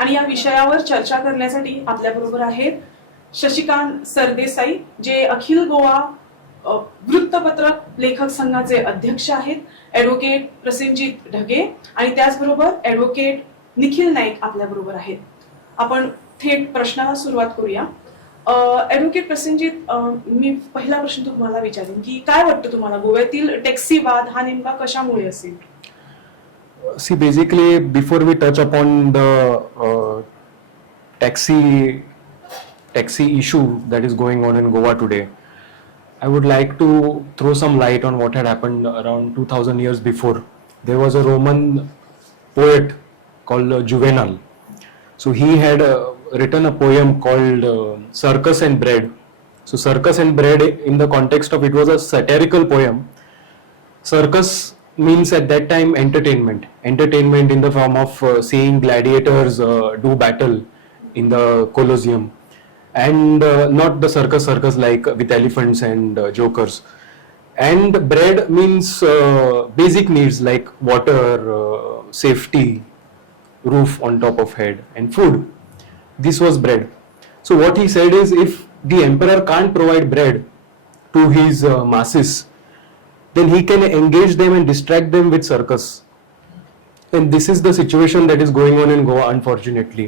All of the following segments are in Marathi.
आणि या विषयावर चर्चा करण्यासाठी आपल्याबरोबर आहेत शशिकांत सरदेसाई, जे अखिल गोवा वृत्तपत्र लेखक संघाचे अध्यक्ष आहेत, ॲडव्होकेट प्रसेनजित ढगे आणि त्याचबरोबर ॲडव्होकेट निखिल नाईक आपल्याबरोबर आहेत. आपण थेट प्रश्नाला सुरुवात करूया. ॲडव्होकेट प्रसेनजित, मी पहिला प्रश्न तुम्हाला विचारेन की काय वाटतं तुम्हाला गोव्यातील टॅक्सी वाद हा नेमका कशामुळे असेल? See, basically, before we touch upon the taxi issue that is going on in Goa today, I would like to throw some light on what had happened around 2000 years before. There was a Roman poet called Juvenal. So he had written a poem called Circus and Bread. So Circus and Bread, in the context of it, was a satirical poem. Circus means at that time entertainment in the form of seeing gladiators do battle in the Colosseum, and not the circus like with elephants and jokers. And bread means basic needs like water, safety, roof on top of head, and food. This was bread. So what he said is, if the emperor can't provide bread to his masses, then he can engage them and distract them with circus. And this is the situation that is going on in Goa, unfortunately.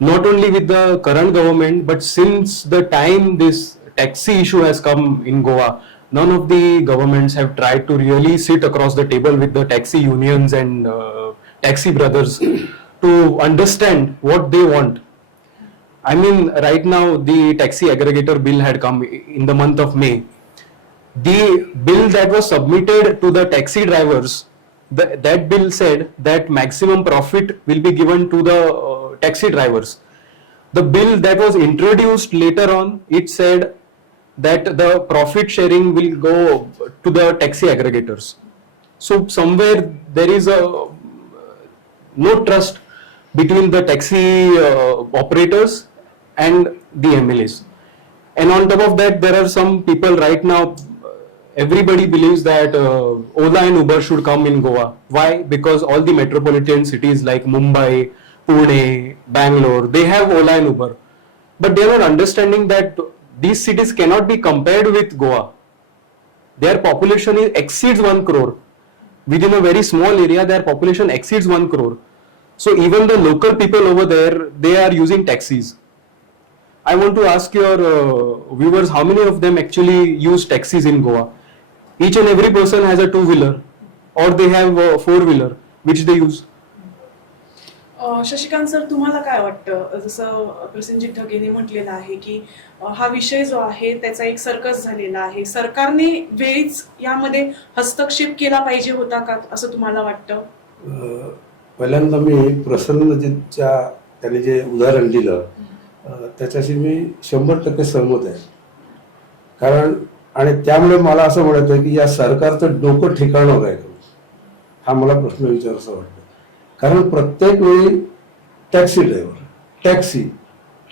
Not only with the current government, but since the time this taxi issue has come in Goa, none of the governments have tried to really sit across the table with the taxi unions and taxi brothers to understand what they want. I mean, right now the taxi aggregator bill had come in the month of May. The bill that was submitted to the taxi drivers, that bill said that maximum profit will be given to the taxi drivers. The bill that was introduced later on, it said that the profit sharing will go to the taxi aggregators. So somewhere there is no trust between the taxi operators and the MLAs. And on top of that, there are some people right now. Everybody believes that Ola and Uber should come in Goa. Why? Because all the metropolitan cities like Mumbai, Pune, Bangalore, they have Ola and Uber. But they are not understanding that these cities cannot be compared with Goa. Their population exceeds 1 crore. Within a very small area, their population exceeds 1 crore. So even the local people over there, they are using taxis. I want to ask your viewers, how many of them actually use taxis in Goa? Each and every person has a two-wheeler, or they have a four-wheeler, which they use. Shashikant sir, तुम्हाला काय वाटतं? जसं प्रसेनजित ढगेने म्हटलेलं आहे की हा विषय जो आहे त्याचा एक सर्कस झालेला आहे. सरकारने वेळीच यामध्ये हस्तक्षेप केला पाहिजे होता का, असं तुम्हाला वाटतं? पहिल्यांदा मी प्रसन्नजितच्या त्याने जे उदाहरण दिलं त्याच्याशी मी 100% सहमत आहे. कारण आणि त्यामुळे मला असं म्हणायचं आहे की या सरकारचं डोकं ठिकाणं काय करू, हा मला प्रश्न विचारायचा वाटतो. कारण प्रत्येक वेळी टॅक्सी ड्रायव्हर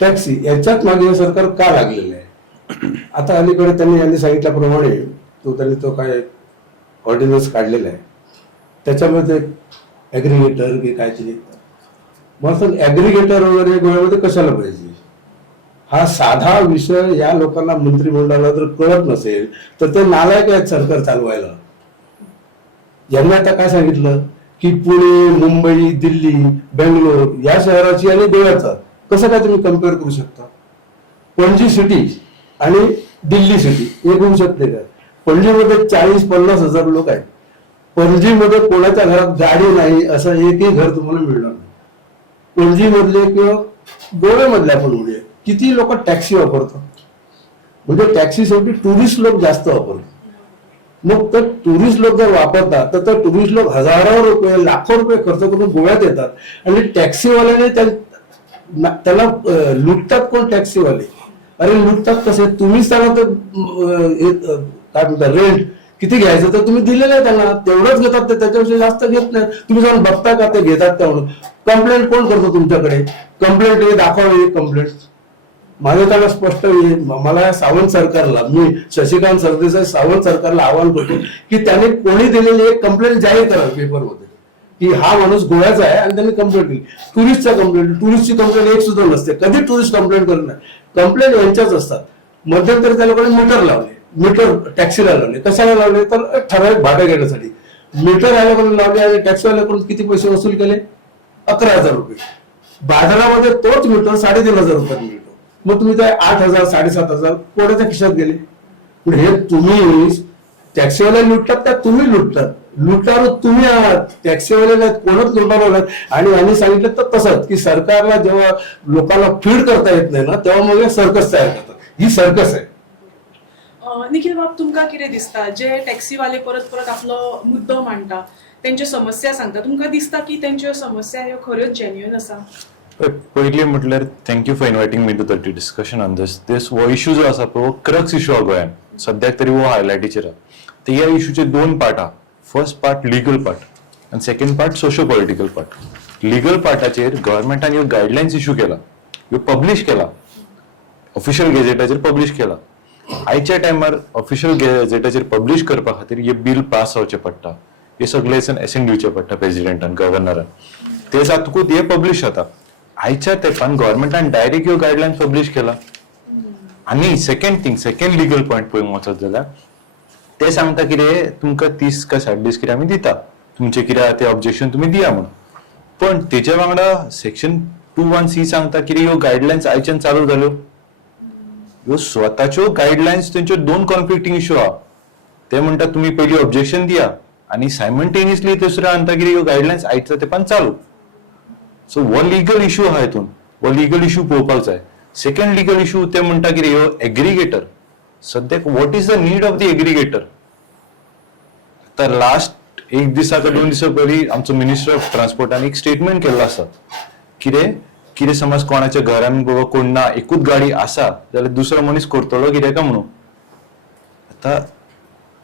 टॅक्सी याच्यात मागे हे सरकार का लागलेलं आहे? आता अलीकडे यांनी सांगितल्याप्रमाणे त्यांनी तो काय ऑर्डिनन्स काढलेला आहे, त्याच्यामध्ये ॲग्रिगेटर की काहीतरी, मला सांग ॲग्रिगेटर वगैरे गोव्यामध्ये कशाला पाहिजे? हा साधा विषय या लोकांना मंत्रिमंडळाला जर कळत नसेल तर ते नालायक आहेत सरकार चालवायला. यांनी आता काय सांगितलं की पुणे, मुंबई, दिल्ली, बेंगलोर या शहराची आणि गोव्याचा कसं काय तुम्ही कम्पेअर करू शकता? पणजी सिटी आणि दिल्ली सिटी एक होऊ शकते का? पणजीमध्ये 40-50 हजार लोक आहेत. पणजीमध्ये कोणाच्या घरात गाडी नाही असं एकही घर तुम्हाला मिळणार नाही. पणजी मधले किंवा गोव्यामधल्या पण उडे किती लोक टॅक्सी वापरतात, म्हणजे टॅक्सी शेवटी टुरिस्ट लोक जास्त वापरतात. मग तर टुरिस्ट लोक जर वापरतात तर टुरिस्ट लोक हजारो रुपये, लाखो रुपये खर्च करून गोव्यात येतात आणि टॅक्सीवाल्याने त्याला लुटतात. कोण? टॅक्सीवाले. अरे लुटतात कसे? तुम्हीच त्याला तर काय म्हणतात रेंट किती घ्यायचं तर तुम्ही दिलेलं आहे त्यांना, तेवढंच घेतात ते, त्याच्याविषयी जास्त घेत नाही. तुम्ही जाऊन बघता का ते घेतात तेवढं? कंप्लेंट कोण करतो तुमच्याकडे? कंप्लेंट दाखवा कंप्लेंट. माझं त्याला स्पष्ट मला सावंत सरकारला, मी शशिकांत सरदेसाई सावंत सरकारला आवाहन करतो की त्याने कोणी दिलेली एक कंप्लेंट जाहीर करा पेपरमध्ये. की हा माणूस गोव्याचा आहे आणि त्यांनी कंप्लेंट केली. टुरिस्टची कंप्लेंट एक सुद्धा नसते. कधी टुरिस्ट कंप्लेंट करत नाही. कंप्लेंट यांच्याच असतात. मध्यंतरी त्या लोकांनी मीटर लावले, मीटर टॅक्सीला लावले. कशाला लावले तर ठराविक भाडं घेण्यासाठी. मीटर आल्याकडून लावले आणि टॅक्सीवाल्याकडून किती पैसे वसूल केले? 11,000 रुपये. बाजारामध्ये तोच मीटर 3,500 रुपयात मिळतो. मग तुम्ही काय 8,000 7,500 कोणाच्या खिशात गेले? पण हे तुम्ही टॅक्सीवाले लुटतात त्या तुम्ही लुटणार तुम्ही आहात, टॅक्सीवाले नाहीत. कोणच लुटणार नाही. आणि यांनी सांगितलं तर तसंच की सरकारला जेव्हा लोकांना फीड करता येत नाही ना तेव्हा मग सर्कस तयार करतात. ही सर्कस आहे. निखिल बाब, तुमका कितें दिसता जे टॅक्सीवाले परत परत आपलो मुद्दो मांडटा, त्यांच्यो समस्या सांगता, तुमकां दिसता की त्यांच्यो समस्या ह्यो खऱ्योच जेन्युइन आसा? पयली म्हटल्यार thank you for inviting me to the discussion on this हो इश्यू जो आसा पळय क्रक्स इश्यू आहा गोंयांत सद्याक तरी हो हायलायटीचेर आहा. ते ह्या इश्यूचे दोन पार्ट आहा. फर्स्ट पार्ट लिगल पार्ट आनी second part socio political part. Legal पार्टाचेर गव्हर्नमेंटान ह्यो गायडलायन्स इश्यू केला, ह्यो पब्लीश केला, ऑफिशियल गेजेटाचेर पब्लीश केला. आयच्या टायमार ऑफिशियल गेजेटाचेर पब्लीश करपा खातीर हे बिल पास जावचें पडटा. हे सगळे एसेंट दिवचें पडटा प्रेसिडेंटान गव्हर्नरान. ते जातकूच हे पब्लीश जाता. आयच्या तेंपान गव्हर्नमेंटान डायरेक्ट ह्यो गायडलायन्स पब्लीश केला. आनी सेकंड लिगल पॉयंट पळोवंक वचत जाल्यार ते सांगता कितें तुमकां 30 का 60 दीस कितें आमी दिता, तुमचे कितें आहा ते ऑब्जेक्शन तुमी दिया म्हणून. पण तेच्या वांगडा सेक्शन 21C सांगता कितें ह्यो गायडलायन्स आयच्यान चालू जाल्यो. ह्यो स्वताच्यो गायडलायन्स तेंच्यो दोन कॉन्फ्लिक्टिंग इश्यू आहा. ते म्हणटा तुमी पयली ऑब्जेक्शन दिया आनी सायमल्टेनियसली दुसरें सांगता कितें ह्यो गायडलायन्स आयच्या तेंपान चालू. सो हो लिगल इश्यू आहा हितून. हो लिगल इश्यू पळोवपाक जाय. सेकंड लिगल इश्यू ते म्हणटा कितें ह्यो एग्रिगेटर. सद्याक what is the need of the aggregator? आता लास्ट एक दिसा का 2 दिसा पयलीं आमचो मिनिस्टर ऑफ ट्रान्सपोर्टान एक स्टेटमेंट केल्लो आसा. कितें समज कोणाच्या घरान बाबा कोण ना, एकूच गाडी आसा जाल्यार दुसरो मनीस करतलो कितें काय म्हणून. आता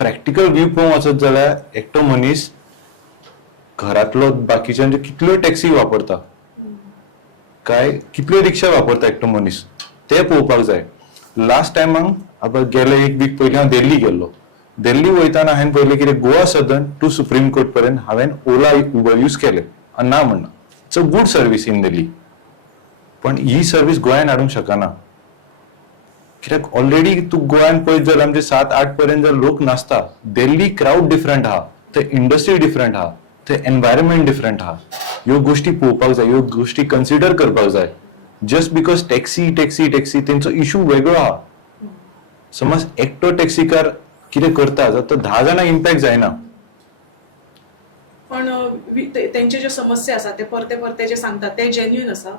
प्रॅक्टिकल व्यू पळोवंक वचत जाल्यार एकटो मनीस घरातलो बाकीच्यांच्यो कितल्यो टॅक्सी वापरता काय, कितल्यो रिक्षा वापरता एकटो मनीस, ते पळोवपाक जाय. लास्ट टायमाक आपण गेले एक वीक पयलीं हांव दिल्ली गेल्लो. दिल्ली वयताना हांवें पयलें कितें गोवा सदन टू सुप्रीम कोर्ट पर्यंत हांवें ओला उबर यूज केले आनी ना म्हणना. It's a good service in Delhi. पण ही सर्वीस गोंयांत हाडूंक शकना. कित्याक ऑलरेडी तूं गोंयांत पळयत जाल्यार आमचे 7-8 पर्यंत जर लोक नासता. दिल्ली क्राऊड डिफरंट आहा, थंय इंडस्ट्री डिफरंट आहा, थंय एनवायरमेंट डिफरंट आहा. ह्यो गोष्टी पळोवपाक जाय, ह्यो गोष्टी कन्सिडर करपाक जाय. जस्ट बिकॉज टॅक्सी तेंचो इश्यू वेगळो आहा. समज एकटो टॅक्सीकार कितें करता जाल्यार तो 10 जाणांक इम्पॅक्ट जायना. पण त्यांचे जे समस्या आसा ते परते जे सांगतात ते जेन्युइन आसा.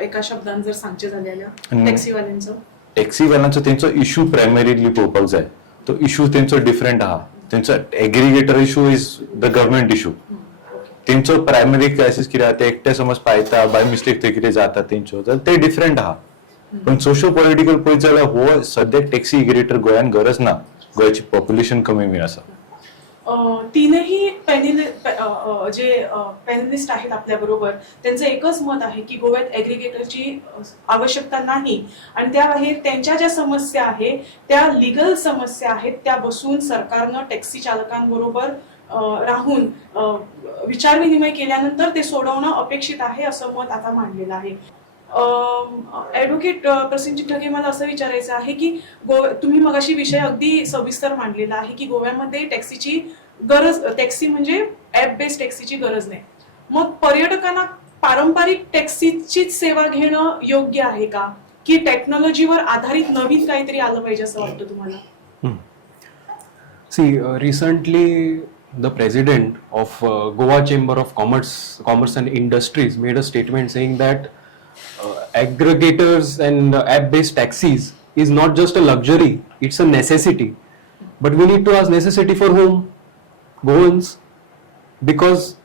एका शब्दान जर सांगचे जाल्यार टॅक्सीवाल्यांचो टॅक्सीवाल्यांचो तेंचो इश्यू प्रायमरीली पळोवपाक जाय. तो इश्यू तेंचो डिफरंट आहा. तेंचो aggregator issue is the government issue. तेंचो प्रायमरी क्रायसिस कितें आहा ते एकटे समज पायता बाय मिस्टेक थंय कितें जाता तेंच्यो जाल्यार ते डिफरंट आहा. पण सोशो पॉलिटिकल पळयत जाल्यार हो सद्याक टॅक्सी एग्रिगेटर गोंयांत गरज ना. गोंयची पॉप्युलेशन कमी आसा. तीनही पॅनलिस्ट आहेत आपल्या बरोबर, त्यांचं एकच मत आहे की गोव्यात एग्रिगेटरची आवश्यकता नाही. आणि त्या बाहेर त्यांच्या ज्या समस्या आहेत त्या लिगल समस्या आहेत, त्या बसून सरकारनं टॅक्सी चालकांबरोबर राहून विचारविनिमय केल्यानंतर ते सोडवणं अपेक्षित आहे असं मत आता मांडलेलं आहे. ऍडव्होकेट प्रसेनजीत ढगे, मला असं विचारायचं आहे की तुम्ही मगाशी विषय अगदी सविस्तर मांडलेला आहे की गोव्यामध्ये टॅक्सीची गरज, टॅक्सी म्हणजे ऍप बेस्ड टॅक्सीची गरज नाही. मग पर्यटकांना पारंपरिक टॅक्सीचीच सेवा घेणं योग्य आहे का, की टेक्नॉलॉजीवर आधारित नवीन काहीतरी आलं पाहिजे असं वाटतं तुम्हाला? See, recently the president of Goa Chamber of Commerce and Industries made a statement saying that aggregators and app-based taxis is not just a luxury, it's a necessity. But we need to ask necessity for whom? Goans. Because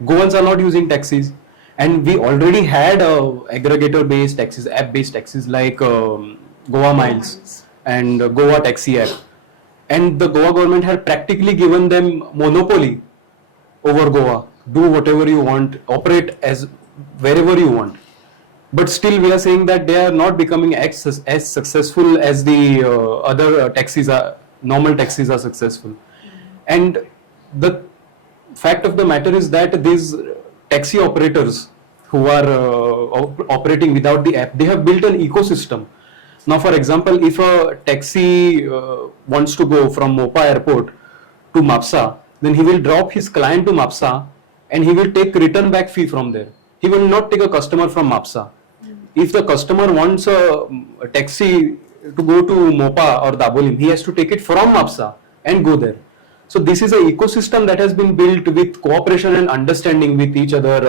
Goans are not using taxis. And we already had aggregator-based taxis, app-based taxis like Goa Miles and Goa Taxi app. And the Goa government had practically given them monopoly over Goa. Do whatever you want, operate as wherever you want. But still we are saying that they are not becoming as successful as the other taxis are, normal taxis are successful. And the fact of the matter is that these taxi operators who are operating without the app, they have built an ecosystem. Now, for example, if a taxi wants to go from Mopa airport to Mapsa, then he will drop his client to Mapsa and he will take return back fee from there. He will not take a customer from Mapsa. If the customer wants a taxi to go to Mopa or Dabolim, he has to take it from Mapsa and go there. So this is an ecosystem that has been built with cooperation and understanding with each other,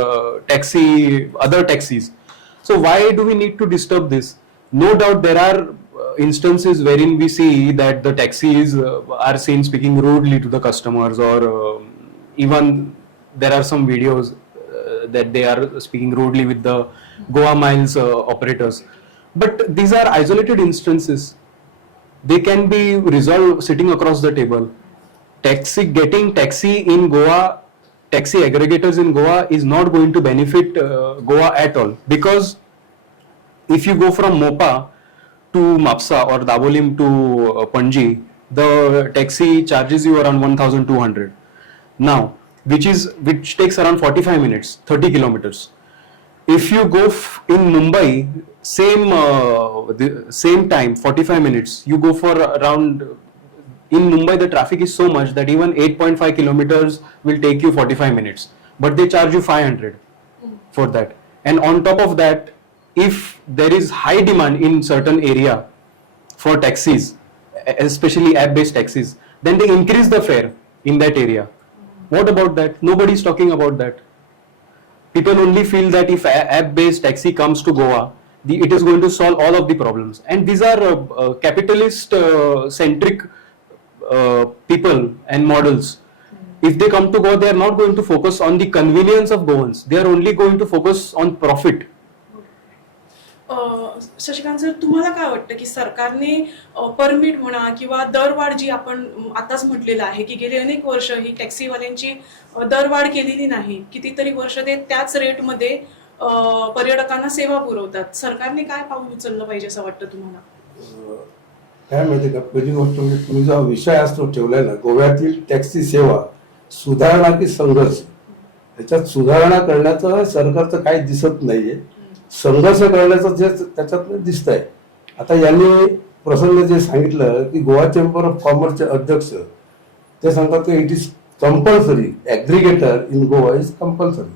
other taxis. So why do we need to disturb this? No doubt there are instances wherein we see that the taxis are seen speaking rudely to the customers, or even there are some videos that they are speaking rudely with the Goa Miles operators. But these are isolated instances. They can be resolved sitting across the table. Getting taxi in Goa, taxi aggregators in Goa is not going to benefit Goa at all, because if you go from Mopa to Mapsa or Dabolim to Panji, the taxi charges you around 1,200. Now, which takes around 45 minutes, 30 kilometers. If you go in Mumbai, same time, 45 minutes, you go for around. In Mumbai, the traffic is so much that even 8.5 kilometers will take you 45 minutes, but they charge you 500 for that. And on top of that, if there is high demand in certain area for taxis, especially app-based taxis, then they increase the fare in that area. What about that? Nobody is talking about that. People only feel that if app-based taxi comes to Goa, it is going to solve all of the problems. And these are capitalist-centric people and models. If they come to Goa, they are not going to focus on the convenience of Goans. They are only going to focus on profit. Shashikant sir, तुम्हाला काय वाटतं की सरकारने परमिट म्हणा किंवा दरवाढ जी आपण आताच म्हटलेलं आहे की गेली अनेक वर्ष ही टॅक्सीवाल्यांची दरवाढ केलेली नाही, कितीतरी वर्ष ते त्याच रेटमध्ये पर्यटकांना सेवा पुरवतात. सरकारने काय पाऊल उचललं पाहिजे असं वाटतं तुम्हाला? काय माहिती का, पहिली गोष्ट म्हणजे तुम्ही जो विषय असतो ठेवलाय ना, गोव्यातील टॅक्सी सेवा सुधारणा की संघर्ष, त्याच्यात सुधारणा करण्याचं सरकारचं काही दिसत नाहीये, संघर्ष करण्याचं जे त्याच्यात दिसत आहे. आता यांनी प्रसंग जे सांगितलं की गोवा चेंबर ऑफ कॉमर्सचे अध्यक्ष ते सांगतात की it is compulsory, aggregator in Goa is compulsory.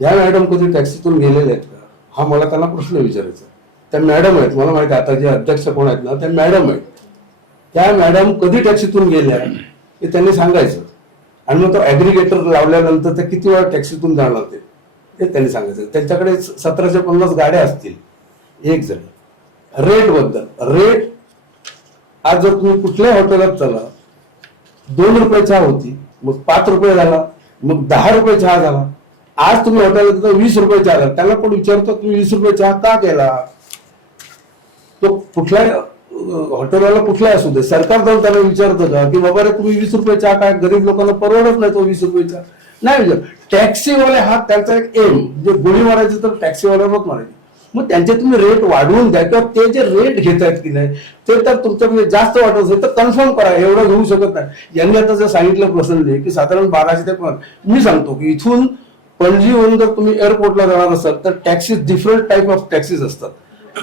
या मॅडम कधी टॅक्सीतून गेलेले आहेत का, हा मला त्यांना प्रश्न विचारायचा. त्या मॅडम आहेत, मला माहिती आता जे अध्यक्ष कोण आहेत ना त्या मॅडम आहेत, त्या मॅडम कधी टॅक्सीतून गेल्या हे त्यांनी सांगायचं. आणि मग तो ऍग्रिगेटर लावल्यानंतर ते किती वेळा टॅक्सीतून जाणार ते त्यांनी सांगायचं. त्यांच्याकडे 1750 गाड्या असतील एक जण. रेट बद्दल, रेट आज जर तुम्ही कुठल्याही हॉटेलात चला, 2 रुपये चहा होती, मग 5 रुपये झाला, मग 10 रुपये चहा झाला. आज तुम्ही हॉटेलात 20 रुपये चहा झाला. त्याला कोण विचारतो तुम्ही 20 रुपये चहा का केला? तो कुठल्या हॉटेलला कुठला असू दे, सरकार जाऊन त्याला विचारतं का की बाबा रे तुम्ही 20 रुपये चहा काय, गरीब लोकांना परवडत नाही तो 20 रुपये चहा? नाही विचार. टॅक्सीवाले हा त्यांचा एक एम, जे गोळी मारायची तर टॅक्सीवाल्यावरच मारायची. मग त्यांचे तुम्ही रेट वाढवून द्या, किंवा ते जे रेट घेत आहेत की नाही ते तर तुमच्याकडे जास्त वाटत असेल तर कन्फर्म करा. एवढं घेऊ शकत नाही. यांनी आता जर सांगितलं प्रसंग की साधारण 1200 ते 1500, मी सांगतो की इथून पणजीहून जर तुम्ही एअरपोर्टला जाणार असाल तर taxis different type of taxis असतात.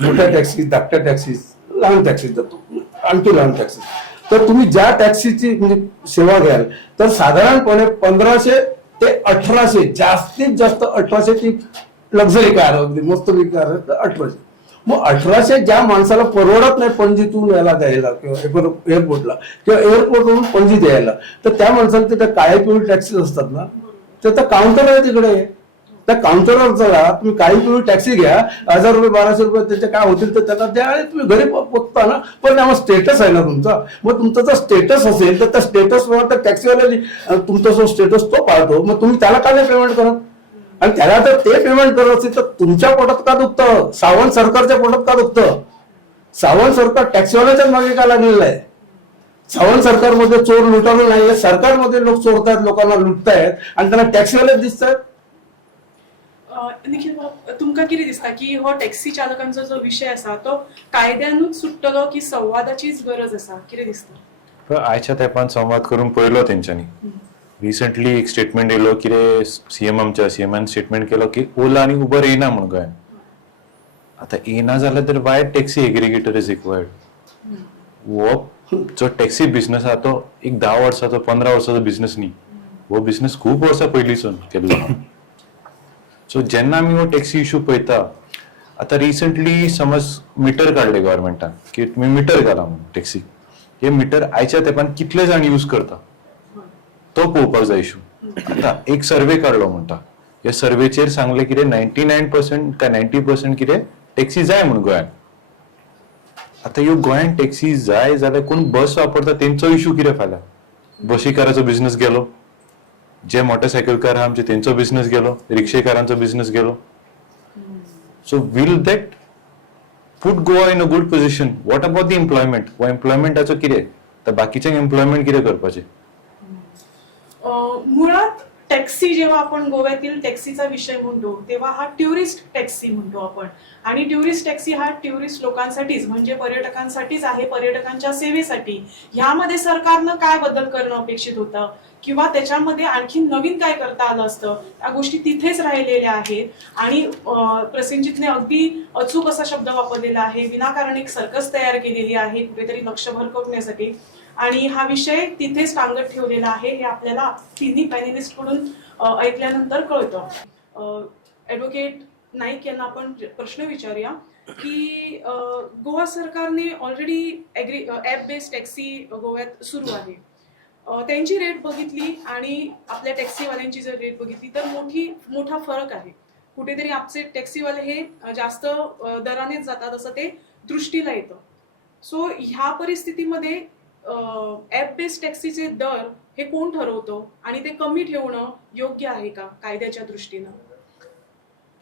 मोठ्या टॅक्सी, धाकट्या टॅक्सीज, लहान टॅक्सीज, आणखी लहान टॅक्सी. तर तुम्ही ज्या टॅक्सीची म्हणजे सेवा घ्याल तर साधारणपणे 1500 ते 1800, जास्तीत जास्त 1800 ची लक्झरी कार, मस्त कार 1800. मग 1800 ज्या माणसाला परवडत नाही पणजीतून यायला द्यायला किंवा एअरपोर्टला किंवा एअरपोर्टवरून पणजी द्यायला, तर त्या माणसाला तिथे काळ्या पिवळी टॅक्सीज असतात ना, तर काउंटर आहे तिकडे. त्या काउंटरवर चला, तुम्ही काही पिवळी टॅक्सी घ्या, 1000 रुपये 1200 रुपये त्याचे काय होतील तर त्यांना द्या, तुम्ही घरी पोचता ना. पण त्यामुळे स्टेटस आहे ना तुमचा. मग तुमचा जर स्टेटस असेल तर त्या स्टेटसवर त्या टॅक्सीवाल्याने तुमचा जो स्टेटस तो पाळतो, मग तुम्ही त्याला का नाही पेमेंट करत? आणि त्याला जर ते पेमेंट करत असेल तर तुमच्या पोटात का दुखतं? सावंत सरकारच्या पोटात का दुखतं? सावंत सरकार टॅक्सीवाल्याच्याच मागे का लागलेलं आहे? सावंत सरकारमध्ये चोर लुटारू नाहीये, सरकारमध्ये लोक चोरतायत, लोकांना लुटतायत आणि त्यांना टॅक्सीवालेच दिसत आहेत. निखिल, तुमका किती दिसता की हो टॅक्सी चालकांचा जो विषय असा तो कायद्यानूच सुटतलो की संवादाचीच गरज असा, किती दिसतं? आयच्या तेंपान संवाद करून पळयलो तेंच्यांनी. रिसंटली एक स्टेटमेंट येयलो कितें सीएमान स्टेटमेंट केलो की ओला आनी उबर येना म्हणून गोंयान. आतां येना जाल्यार तर Y taxi aggregator is required. हो जो टॅक्सी बिझनेस आहा तो एक 10 वर्साचो 15 वर्साचो बिझनेस न्ही. हो बिझनेस खूब वर्सां पयलींसून केल्लो आहा. सो जेन्ना आमी हो टॅक्सी इश्यू पळयता, आतां रिसंटली समज मिटर काडले गव्हर्मेंटान की तुमी मिटर घाला म्हणून टॅक्सी. हे मिटर आयच्या तेंपान कितले जाण यूज करता तो पळोवपाक जाय इश्यू. आतां एक सर्वे काडलो म्हणटा, ह्या सर्वेचेर सांगले कितें 99% काय 90% कितें टॅक्सी जाय म्हणून गोंयान. आतां ह्यो गोंयान टॅक्सी जाय जाल्यार कोण बस वापरता तेंचो इश्यू कितें फाल्यां? बशीकाराचो बिझनेस गेलो, जे मोटरसायकलकार आहा आमचे तेंचो बिझनेस गेलो, रिक्षेकारांचो बिझनेस गेलो. So will that put Goa in a good position? What about the employment? व एम्प्लॉयमेंटाचो कितें? तर बाकीच्यांक एम्प्लॉयमेंट कितें करपाचें? मुळात टॅक्सी जेव्हा आपण गोव्यातील टॅक्सीचा विषय म्हणतो तेव्हा हा टुरिस्ट टॅक्सी म्हणतो आपण. आणि टुरिस्ट टॅक्सी हा टुरिस्ट लोकांसाठीच म्हणजे पर्यटकांसाठीच आहे, पर्यटकांच्या सेवेसाठी. ह्यामध्ये सरकारनं काय बदल करणं अपेक्षित होतं किंवा त्याच्यामध्ये आणखी नवीन काय करता आलं असतं, त्या गोष्टी तिथेच राहिलेल्या आहेत. आणि प्रसेनजितने अगदी अचूक असा शब्द वापरलेला आहे, विनाकारण एक सर्कस तयार केलेली आहे कुठेतरी लक्ष भरकवण्यासाठी. आणि हा विषय तिथेच टांगत ठेवलेला आहे हे आपल्याला तिन्ही पॅनेलिस्ट कडून ऐकल्यानंतर कळतं. ॲडव्होकेट नाईक यांना आपण प्रश्न विचारूया की गोवा सरकारने ऑलरेडी ॲप बेस्ड टॅक्सी गोव्यात सुरू आहे. त्यांची रेट बघितली आणि आपल्या टॅक्सीवाल्यांची जर रेट बघितली तर मोठा फरक आहे. कुठेतरी आपले टॅक्सीवाले हे जास्त दरानेच जातात असं ते दृष्टीला येतं. सो ह्या परिस्थितीमध्ये ॲप बेस्ड टॅक्सीचे दर हे कोण ठरवतो आणि ते कमी ठेवणं योग्य आहे का कायद्याच्या दृष्टीनं?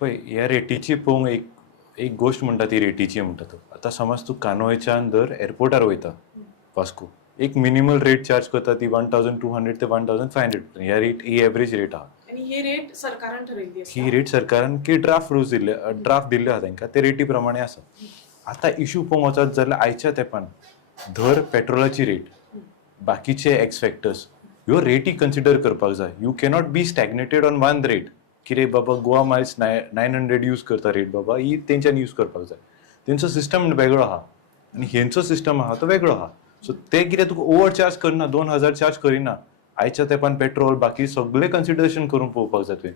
पळय ह्या रेटीची पळोवंक एक गोष्ट म्हणटा ती रेटीची म्हणटा तो. आतां समज तूं कानोयच्यान दर एअरपोर्टार वयता वास्को, एक मिनिमल रेट चार्ज करता ती 1200 ते 1500. ह्या रेट ही एवरेज रेट आहा. आणि ही रेट सरकारान ठरयल्ली आसा. ही रेट सरकारान की ड्राफ्ट दिल्ले आहा तांकां ते रेटी प्रमाणे आसा. आतां इश्यू पळोवंक वचत जाल्यार आयच्या तेंपान धर पेट्रोलाची रेट, बाकीचे एक्स फॅक्टर्स, ह्यो रेटी कन्सिडर करपाक जाय. You cannot be stagnated on one rate. कितें बाबा गोवा मायल्स 900 यूज करता रेट, बाबा ही तेंच्यानी यूज करपाक जाय. तेंचो सिस्टम वेगळो आहा आनी हेंचो सिस्टम आहा तो वेगळो आहा. सो ते कितें तुका ओवर चार्ज करना, 2000 चार्ज करिना. आयच्या तेंपान पेट्रोल बाकी सगळे कन्सिडरेशन करून पळोवपाक जाय तुवें.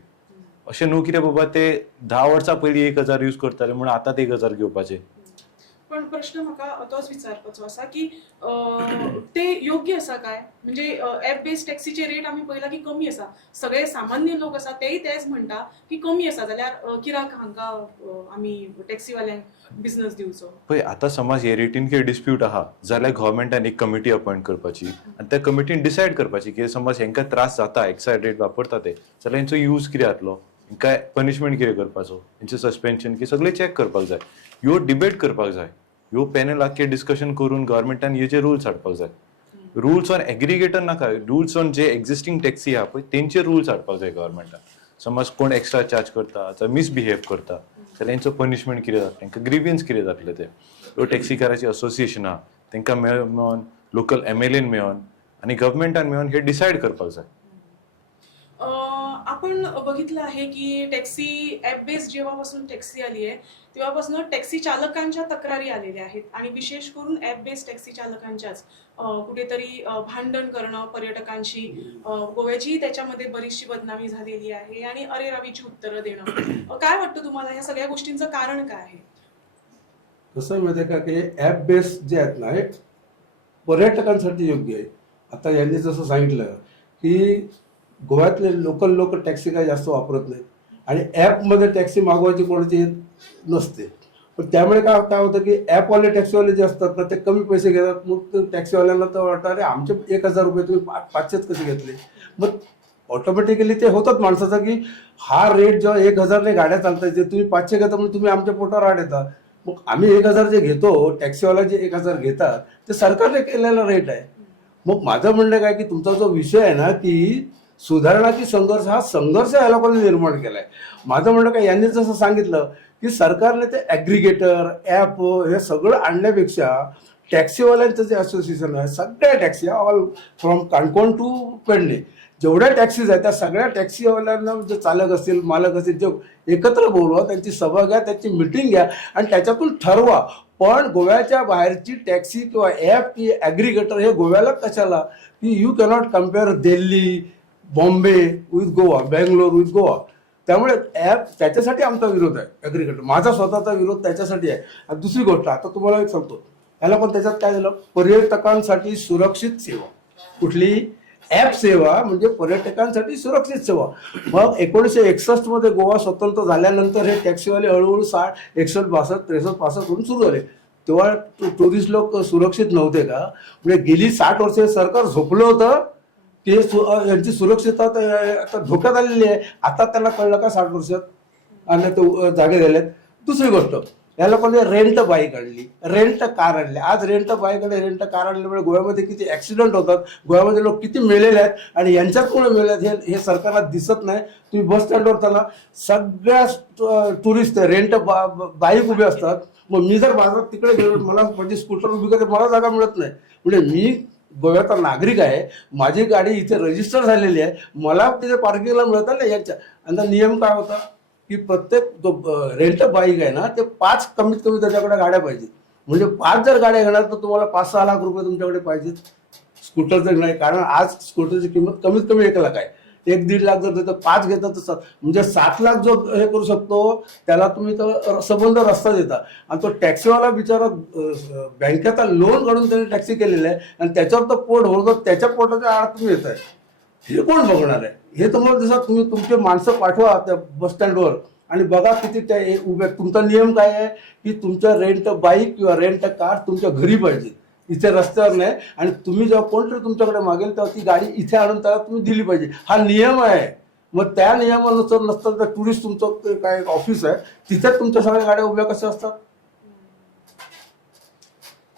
अशें न्हू कितें बाबा ते 10 वर्सां पयलीं 1000 यूज करताले म्हणून आतां 1000 घेवपाचे. पण प्रश्न म्हाका तोच विचारपाचो आसा की ते योग्य आसा काय? म्हणजे ॲप बेस्ड टॅक्सीचे रेट आमी पळयला की कमी आसा. सगळे सामान्य लोक आसा तेय तेच म्हणटा की कमी आसा, जाल्यार कित्याक हांकां आमी टॅक्सीवाल्यांक बिझनेस दिवचो? पळय आतां समज हे रेटीन कितें डिस्प्यूट आहा जाल्यार गव्हर्मेंटान एक कमिटी अपॉयंट करपाची आनी त्या कमिटीन डिसायड करपाची की समज हेंकां त्रास जाता एक्सायड रेट वापरता ते जाल्यार हेंचो यूज कितें जातलो, हेंकां पनिशमेंट कितें करपाचो, हेंचें सस्पेन्शन की सगळें चॅक करपाक जाय. ह्यो डिबेट करपाक जाय. ह्यो पॅनल आख्खे डिस्कशन करून गव्हर्मेंटान हेचे रुल्स हाडपाक जाय. रुल्स ऑन एग्रिगेटर नाका, रुल्स ऑन जे एक्झिस्टिंग टॅक्सी आहा पळय तेंचे रुल्स हाडपाक जाय गव्हर्मेंटान. समज कोण एक्स्ट्रा चार्ज करता जाल्यार मिसबिहेव करता जाल्यार हेंचो पनिशमेंट कितें जातलें, हेंकां ग्रिव्यन्स कितें जातलें ते. ह्यो टॅक्सीकाराची असोसिएशन आहा तेंकां मेळोन, लोकल MLAन मेळोन आनी गव्हर्मेंटान मेळोन हे डिसायड करपाक जाय. आपण बघितलं आहे की टॅक्सी ॲप बेस्ड जेव्हापासून टॅक्सी आली आहे तेव्हापासून टॅक्सी चालकांच्या तक्रारी आलेल्या आहेत आणि विशेष करून ॲप बेस्ड टॅक्सी चालकांच्याच कुठेतरी भांडण करणं पर्यटकांशी, गोव्याची त्याच्यामध्ये बरीचशी बदनामी झालेली आहे आणि अरेरावीची उत्तरं देणं. काय वाटतं तुम्हाला ह्या सगळ्या गोष्टींचं कारण काय आहे? कसं माहिती आहे का की ॲप बेस्ड जे आहेत ना हे पर्यटकांसाठी योग्य आहे. आता यांनी जसं सांगितलं की गोव्यातले लोकल टॅक्सी काय जास्त वापरत नाहीत आणि ॲपमध्ये टॅक्सी मागवायची कोणाची नसते. पण त्यामुळे काय होतं की ॲपवाले टॅक्सीवाले जे असतात ना ते कमी पैसे घेतात. मग टॅक्सीवाल्यांना तर वाटतं अरे आमचे 1000 रुपये तुम्ही 500 कसे घेतले. मग ऑटोमॅटिकली ते होतात माणसाचा की हा रेट जेव्हा 1000ने गाड्या चालतात जे तुम्ही 500 घेता म्हणून तुम्ही आमच्या पोटावर आड येता. मग आम्ही 1000 जे घेतो, टॅक्सीवाला जे 1000 घेतात ते सरकारने केलेला रेट आहे. मग माझं म्हणणं काय की तुमचा जो विषय आहे ना की सुधारणाची संघर्ष, हा संघर्ष या लोकांनी निर्माण केलाय. माझं म्हणणं काय यांनी जसं सांगितलं की सरकारने ते ॲग्रिगेटर ॲप हे सगळं आणण्यापेक्षा टॅक्सीवाल्यांचं जे असोसिएशन आहे सगळ्या taxi all from Canacona to Pernem जेवढ्या टॅक्सीज आहेत त्या सगळ्या टॅक्सीवाल्यांना जे चालक असतील मालक असतील जे एकत्र बोलवा, त्यांची सभा घ्या, त्यांची मिटिंग घ्या आणि त्याच्यातून ठरवा. पण गोव्याच्या बाहेरची टॅक्सी किंवा ॲप की ॲग्रिगेटर हे गोव्याला कशाला, की you cannot compare Delhi Bombay with Goa, Bangalore with Goa. त्यामुळे ॲप त्याच्यासाठी आमचा विरोध आहे. ॲग्रिगेटर माझा स्वतःचा विरोध त्याच्यासाठी आहे. आणि दुसरी गोष्ट आता तुम्हाला एक सांगतो, याला पण त्याच्यात काय झालं, पर्यटकांसाठी सुरक्षित सेवा. कुठली ॲप सेवा म्हणजे पर्यटकांसाठी सुरक्षित सेवा. मग 1961 मध्ये गोवा स्वतंत्र झाल्यानंतर हे टॅक्सीवाले हळूहळू 61, 62, 63, 65 होऊन सुरू झाले. तेव्हा टुरिस्ट लोक सुरक्षित नव्हते का? म्हणजे गेली 60 वर्षे सरकार झोपलं होतं की यांची सुरक्षितता आता धोक्यात आलेली आहे. आता त्यांना कळलं का 60 वर्षात आणि ते जागे झालेत. दुसरी गोष्ट, या लोकांनी रेंट बाईक आणली, रेंट कार आणली. आज रेंट बाईक आणि रेंट कार आणल्यामुळे गोव्यामध्ये किती ॲक्सिडेंट होतात, गोव्यामध्ये लोक किती मेलेले आहेत आणि यांच्यात कोण मेले आहेत हे सरकारला दिसत नाही. तुम्ही बस स्टँडवर चला, सगळ्या टुरिस्ट रेंट बाईक उभे असतात. मग मी जर बाजारात तिकडे गेलो, मला माझी स्कूटर उभी करते, मला जागा मिळत नाही. म्हणजे मी गोव्याचा नागरिक आहे, माझी गाडी इथे रजिस्टर झालेली आहे, मला तिथे पार्किंगला मिळत नाही यांच्या. आणि नियम काय होता की प्रत्येक जो रेंट बाईक आहे ना, ते 5 कमीत कमी त्याच्याकडे गाड्या पाहिजेत. म्हणजे 5 जर गाड्या घेणार तर तुम्हाला 5-6 लाख रुपये तुमच्याकडे पाहिजेत. स्कूटरचं नाही, कारण आज स्कूटरची किंमत कमीत कमी 1 लाख आहे. 1-1.5 लाख जर देतं, 5 घेतात तर म्हणजे 7 लाख जो हे करू शकतो त्याला तुम्ही तर संबंध रस्ता देता. आणि तो टॅक्सीवाला बिचारा बँकेचा लोन काढून त्याने टॅक्सी केलेला आहे आणि त्याच्यावर तर पोट होतं, त्याच्या पोटाच्या आड तुम्ही येत आहे. हे कोण बघणार आहे? हे तुम्हाला जसं तुम्ही तुमचे माणसं पाठवा त्या बस स्टँडवर आणि बघा किती त्या उभ्या. तुमचा नियम काय आहे की तुमच्या रेंट बाईक किंवा रेंट कार तुमच्या घरी पाहिजे, इथे रस्त्यावर नाही. आणि तुम्ही जेव्हा कोणतरी तुमच्याकडे मागेल तेव्हा ती गाडी इथे आणून त्याला तुम्ही दिली पाहिजे. हा नियम आहे. मग त्या नियमानुसार नसतं तर टुरिस्ट तुमचं काय ऑफिस आहे तिथे तुमच्या सगळ्या गाड्या उभ्या कशा असतात?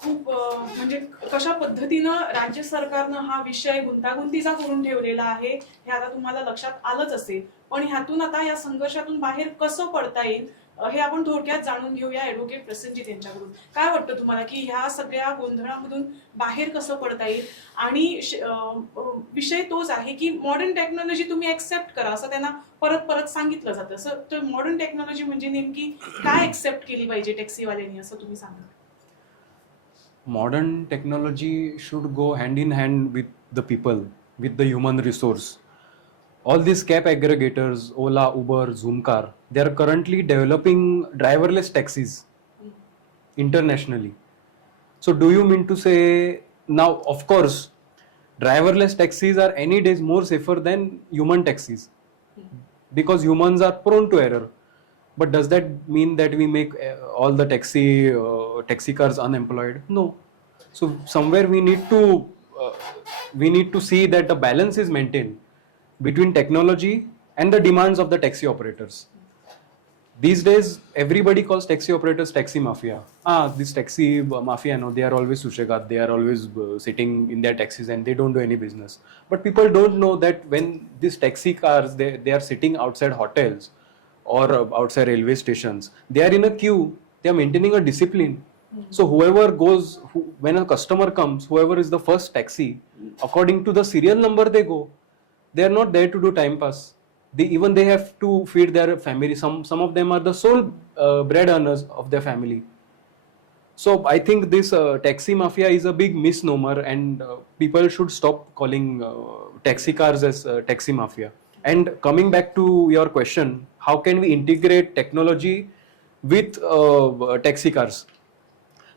खूप म्हणजे कशा पद्धतीनं राज्य सरकारनं हा विषय गुंतागुंतीचा करून ठेवलेला आहे हे आता तुम्हाला लक्षात आलंच असेल. पण ह्यातून आता या संघर्षातून बाहेर कसं पडता येईल हे आपण थोडक्यात जाणून घेऊया ॲडव्होकेट प्रसेनजीत यांच्याकडून. काय वाटतं तुम्हाला की ह्या सगळ्या गोंधळामधून बाहेर कसं पडता येईल? आणि विषय तोच आहे की मॉडर्न टेक्नॉलॉजी तुम्ही ऍक्सेप्ट करा असं त्यांना परत परत सांगितलं जातं. तर मॉडर्न टेक्नॉलॉजी म्हणजे नेमकी काय ऍक्सेप्ट केली पाहिजे टॅक्सीवाल्यांनी असं तुम्ही सांगा. Modern technology should go hand in hand with the people, with the human resource. All these cab aggregators, Ola, Uber, Zoomcar, they are currently developing driverless taxis internationally. So do you mean to say, now of course driverless taxis are any days more safer than human taxis because humans are prone to error. But does that mean that we make all the taxi cars unemployed? No. So somewhere we need to see that the balance is maintained between technology and the demands of the taxi operators. These days, everybody calls taxi operators taxi mafia. This taxi mafia, no, they are always sushegat. They are always sitting in their taxis and they don't do any business. But people don't know that when these taxi cars, they are sitting outside hotels or outside railway stations, they are in a queue, they are maintaining a discipline. So whoever goes, when a customer comes, whoever is the first taxi, according to the serial number they go. They are not there to do time pass. They have to feed their family. Some of them are the sole bread earners of their family. So I think this taxi mafia is a big misnomer, and people should stop calling taxi cars as taxi mafia. And coming back to your question, how can we integrate technology with taxi cars?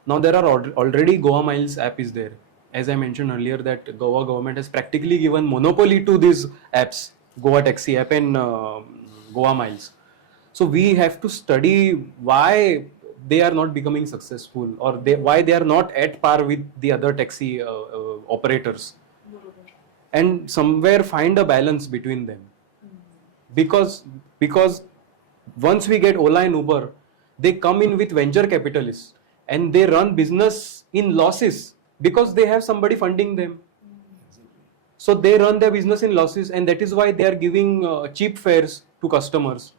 Now there are already Goa Miles app is there. As I mentioned earlier, that Goa government has practically given monopoly to these apps, Goa Taxi app and Goa Miles. So we have to study why they are not becoming successful, or why they are not at par with the other taxi operators, and somewhere find a balance between them. Because once we get Ola and Uber, they come in with venture capitalists and they run business in losses because they have somebody funding them. So they run their business in losses, and that is why they are giving cheap fares to customers.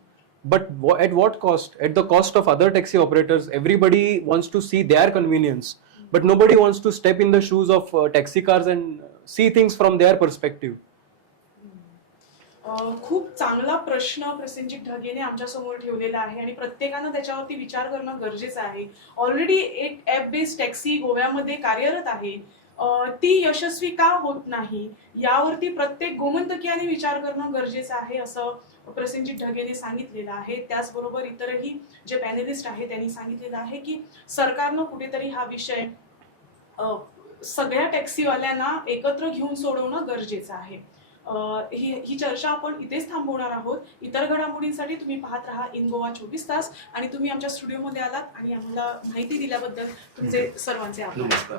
But at what cost? At the cost of other taxi operators. Everybody wants to see their convenience, but nobody wants to step in the shoes of taxi cars and see things from their perspective. खूप चांगला प्रश्न प्रसेनजित ढगेने आमच्या समोर ठेवलेला आहे आणि प्रत्येकानं त्याच्यावरती विचार करणं गरजेचं आहे. ऑलरेडी एक ॲप बेस्ड टॅक्सी गोव्यामध्ये कार्यरत आहे. ती यशस्वी का होत नाही यावरती प्रत्येक गोमंतकीयाने विचार करणं गरजेचं आहे असं प्रसेनजित ढगेने सांगितलेलं आहे. त्याचबरोबर इतरही जे पॅनेलिस्ट आहेत त्यांनी सांगितलेलं आहे की सरकारनं कुठेतरी हा विषय सगळ्या टॅक्सीवाल्यांना एकत्र घेऊन सोडवणं गरजेचं आहे. ही चर्चा आपण इथेच थांबवणार आहोत. इतर घडामोडींसाठी तुम्ही पाहत राहा इन गोवा 24 तास आणि तुम्ही आमच्या स्टुडिओमध्ये आलात आणि आम्हाला माहिती दिल्याबद्दल तुमचे सर्वांचे आभार. नमस्कार.